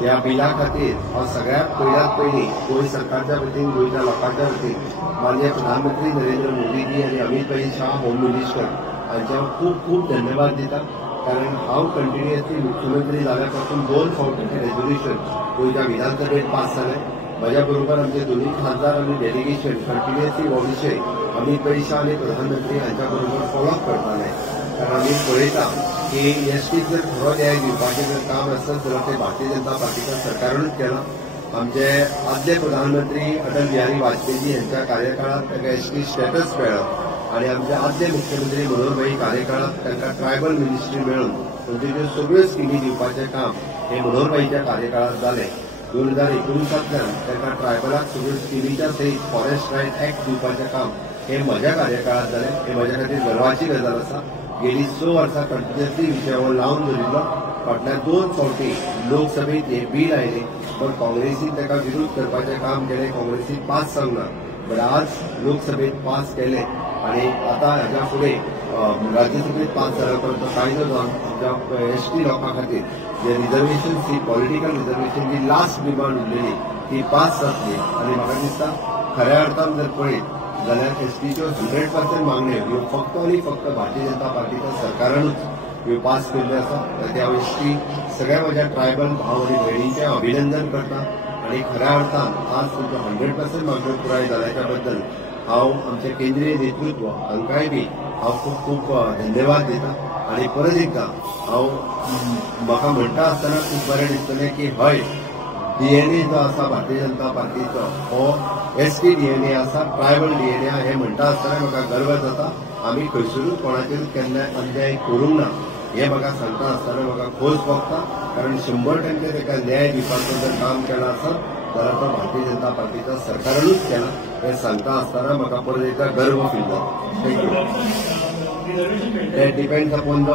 ह्या बिला खातीर हांव सगळ्यात पयली गोंय सरकारच्या वतीन गोंयच्या लोकांच्या वतीन माननीय प्रधानमंत्री नरेंद्र मोदीजी आनी अमित भाई शाह होम मिनिस्टर हांचे खूब खूब धन्यवाद दिता. कारण हांव कंटिन्युअसली मुख्यमंत्री जाल्यापासून 2 फावटींचे रेझोल्युशन गोंयच्या विधानसभेत पास जाले. म्हज्या बरोबर आमचे दोनूय खासदार आनी डेलिगेशन कंटिन्युअसली हो विशय अमित भाई शाह आनी प्रधानमंत्री हांच्या बरोबर फॉलोअप करताले. कारण आमी पळयता की एसटीक जर खरो न्याय दिवपाचें जर काम आसत जाल्यार ते भारतीय जनता पार्टीच्या सरकारानूच केलां. आमचे आदले प्रधानमंत्री अटल बिहारी वाजपेयी यांच्या कार्यकाळात ताका एसटी स्टेटस मेळ्ळो आणि आमचे आदले मुख्यमंत्री मनोहर भाई कार्यकाळात तांकां ट्रायबल मिनिस्ट्री मेळून म्हणजे त्यो सगळ्यो स्किमी दिवपाचें काम हे मनोहर भाईच्या कार्यकाळात जालें. 2019तल्यान तांकां ट्रायबलाक सगळ्यो स्किमीच्या सयत फॉरेस्ट रायट एक्ट दिवपाचें काम हे म्हज्या कार्यकाळात जालें. हे म्हज्या खातीर गर्वाची गजाल आसा. गेली 6 वर्सां कंटिन्युअसली विशयावर लावन धरिल्लो. फाटल्या 2 फावटी लोकसभेत हे बिल आयले पण काँग्रेसीन ताका विरोध करपाचें काम केलें. काँग्रेसीन पास जावंक ना पण आज लोकसभेत पास केले आणि आता हाच्या फुडें राज्यसभेत पास जाल्या उपरांत कायदो जावन आमच्या एसटी लोकां खातीर जे रिजर्वेशन ही पॉलिटिकल रिजर्वेशन जी लास्ट डिमांड उरलेली ती पास जातली. आणि म्हाका दिसता खऱ्या अर्थान जर पळयत जाल्यार एसटीच्यो 100% मागण्यो ह्यो फक्त आनी फक्त भारतीय जनता पार्टीच्या सरकारानूच ह्यो पास केल्ल्यो आसा. त्या वेळी सगळ्या म्हज्या ट्रायबल भाव आनी भयणींचें अभिनंदन करता आणि खऱ्या अर्थान आज तुमच्यो 100% मागण्यो पुराय जाल्याच्या बद्दल हांव आमचे केंद्रीय नेतृत्व हांकांय बी हांव खूब खूब धन्यवाद दिता. आणि परत एकदा हांव म्हाका म्हणटा आसतना खूब बरें दिसतलें की हय डीएनए जो आसा भारतीय जनता पार्टीचो हो एसटी डीएनए आसा, ट्रायबल डीएनए हे म्हणटा आसतना म्हाका गर्व जाता. आमी खंयसरूच कोणाचेरूच केन्नाय अन्याय करूंक ना हे म्हाका सांगता आसतना म्हाका खोस भोगता. कारण 100% ताका न्याय दिवपाचो जर काम केला आसत जाल्यार तो भारतीय जनता पार्टीच्या सरकारानूच केला हे सांगता आसतना म्हाका परत एकदा गर्व फील जाता. Thank you. That depends upon the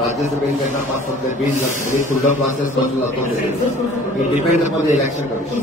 राज्यसभेन केन्ना पास जातले बिल जातले फुडलो प्रोसेस कसो जातो. It depends upon the election commission.